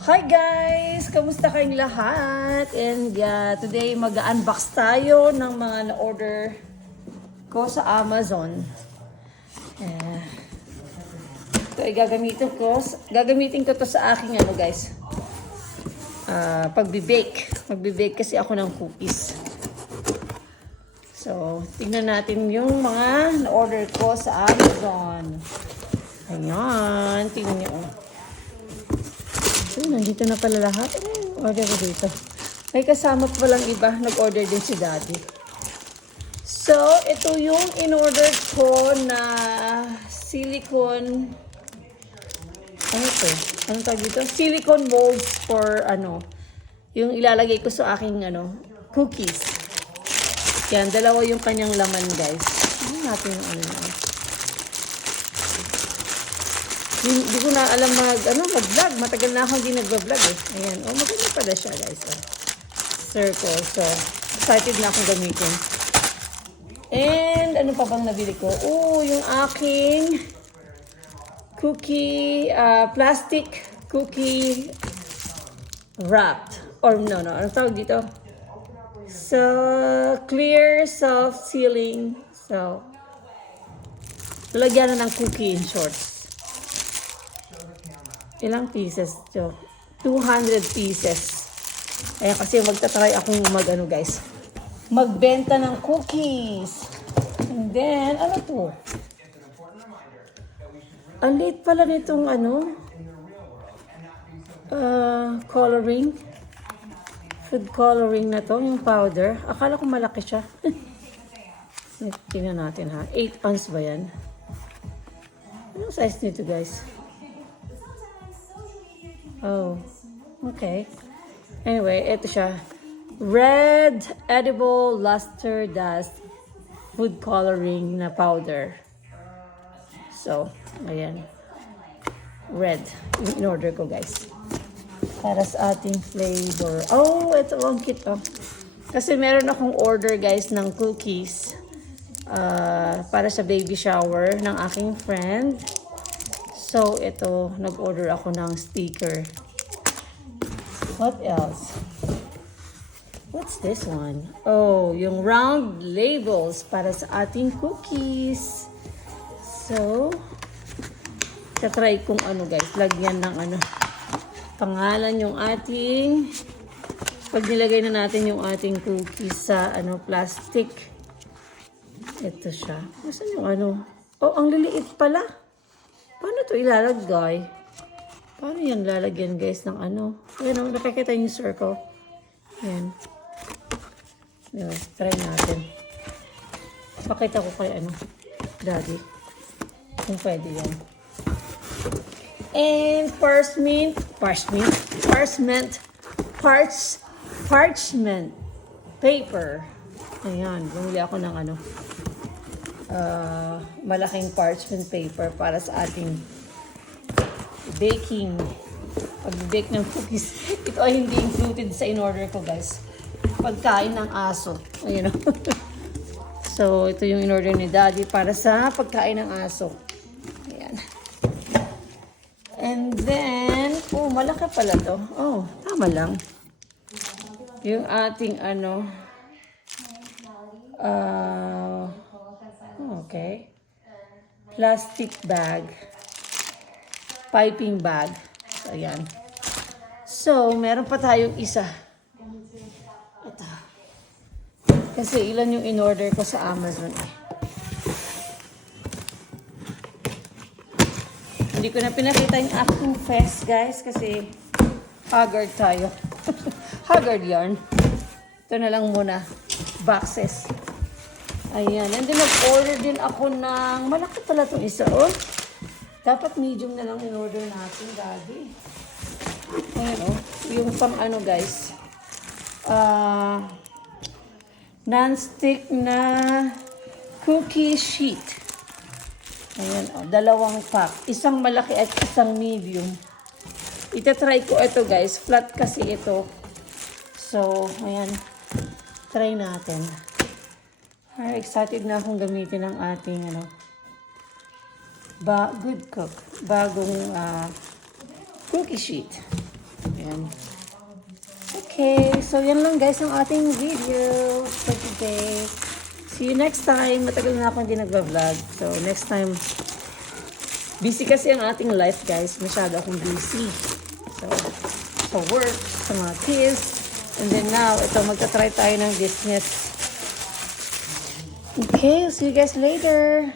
Hi guys! Kamusta kayong lahat? And today mag-unbox tayo ng mga na-order ko sa Amazon. Ito ay gagamitin ko to sa aking guys. Pagbe-bake. Magbe-bake kasi ako ng cookies. So, tingnan natin yung mga na-order ko sa Amazon. Ayan, tingnan nyo. So, nandito na pala lahat. Order ko dito. May kasama pa lang iba. Nag-order din si Daddy. So, ito yung in-order ko na silicone. Ano ito? Anong tawag dito? Silicone molds for yung ilalagay ko sa aking cookies. Yan, dalawa yung kanyang laman, guys. Ano natin yung Hindi ko na alam mag-vlog. Matagal na akong hindi nag-vlog eh. Ayan. Maganda pala siya, guys. Circle. So, excited na akong gamitin. And, ano pa bang nabili ko? Yung aking cookie, plastic cookie wrapped. Or no. Ano tawag dito? So, clear, soft sealing. So, lalagyan na ng cookie in shorts. Ilang pieces ito? 200 pieces. Ayan, kasi magta-try akong guys. Magbenta ng cookies. And then, ano to? Ang liit pala nitong coloring. Food coloring na to, yung powder. Akala ko malaki siya. Tingnan natin ha. 8 ounce ba yan? Anong size nito, guys? Oh, okay. Anyway, ito siya. Red Edible Luster Dust Food Coloring na powder. So, ayan. Red. Yung in-order ko, guys. Para sa ating flavor. Oh, ito ang cute. Kasi meron akong order, guys, ng cookies. Para sa baby shower ng aking friend. So, ito, nag-order ako ng sticker. What else? What's this one? Oh, yung round labels para sa ating cookies. So, tatry kung guys, lagyan ng pangalan yung ating, pag nilagay na natin yung ating cookies sa plastic. Ito siya. Nasaan yung Oh, ang liliit pala. Paano ito ilalagay? Paano yan lalagyan, guys, ng Ayan, nakikita yung circle. Ayan. Ayan, try natin. Pakita ko kay Daddy. Kung pwede yan. And parchment paper. Ayan, bumili ako ng malaking parchment paper para sa ating baking. Pag-bake ng cookies. Ito ay hindi included sa in-order ko, guys. Pagkain ng aso. Ayun. So, ito yung in-order ni Daddy para sa pagkain ng aso. Ayan. And then, malaki pala to. Oh, tama lang. Yung ating okay. Plastic bag. Piping bag. So, ayan. So, meron pa tayong isa. Ito. Kasi ilan yung in-order ko sa Amazon eh. Hindi ko na pinakita yung aking fest, guys, kasi haggard tayo. Haggard yarn. Ito na lang muna. Boxes. Ayan. And then, nag-order din ako ng, malaki pala itong isa, Dapat medium na lang in-order natin, Daddy. Ayan, yung pang guys. Non-stick na cookie sheet. Ayan, 2 pack. Isang malaki at isang medium. Itatry ko ito, guys. Flat kasi ito. So, ayan. Try natin. Excited na akong gamitin ang ating Good Cook. Bagong cookie sheet. Ayan. Okay, so yan lang guys ang ating video for today. See you next time. Matagal na akong hindi nag-vlog. So next time, busy kasi ang ating life guys. Masyado akong busy. So, sa work, sa mga kids. And then now, ito magta-try tayo ng business. Okay, see you guys later.